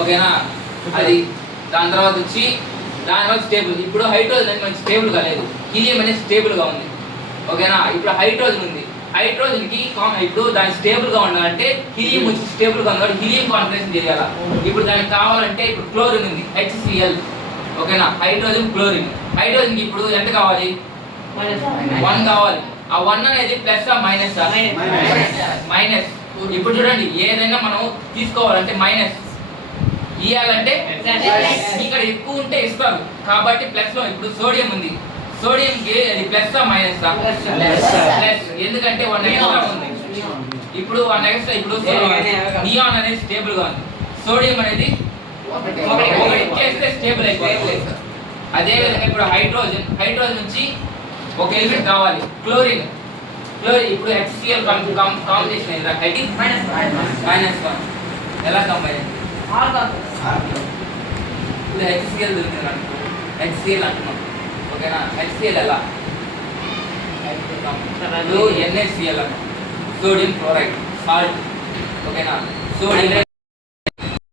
ఓకేనా. అది దాని తర్వాత వచ్చి స్టేబుల్. ఇప్పుడు హైడ్రోజన్ అనేది మనకి స్టేబుల్గా లేదు, హీలియం అనేది స్టేబుల్గా ఉంది. ఓకేనా. ఇప్పుడు హైడ్రోజన్ ఉంది, హైడ్రోజన్కి ఇప్పుడు దాని స్టేబుల్గా ఉండాలంటే హీలియం వచ్చి స్టేబుల్గా ఉంది కాబట్టి హీలియం కాన్సన్ట్రేషన్ చేయాలి. ఇప్పుడు దానికి కావాలంటే ఇప్పుడు క్లోరిన్ ఉంది, HCl. ఓకేనా. Hydrogen chlorine. హైడ్రోజన్కి ఇప్పుడు ఎంత కావాలి? 1 కావాలి. ఆ 1 అనేది ప్లస్ మైనస్? మైనస్. ఇప్పుడు చూడండి, ఏదైనా మనం తీసుకోవాలంటే మైనస్, ఇవ్వాలంటే ఇక్కడ ఎక్కువ ఉంటే ఇస్తారు కాబట్టి ప్లస్ లో. ఇప్పుడు సోడియం ఉంది, సోడియంకి అది ప్లస్ మైనస్? ప్లస్. ఎందుకంటే 1 ఎక్స్ట్రా ఉంది. ఇప్పుడు 1 ఎక్స్ట్రా. ఇప్పుడు నియాన్ అనేది స్టేబుల్ గా ఉంది, సోడియం అనేది చేస్తే స్టేబుల్ అయిపోయింది. అదే విధంగా ఇప్పుడు హైడ్రోజన్ నుంచి ఒక ఎలిమెంట్ కావాలి, క్లోరిన్. ఇప్పుడు HCl కాంబినేషన్ అయింది, -1 ఎలా కంబైన్? ఇప్పుడు HCl దొరికింది అనుకో, HCl అంటున్నాం. ఓకేనా. HCl ఎలా? NaCl అన్నాం, సోడియం క్లోరైడ్, సాల్ట్. ఓకేనా. సోడియం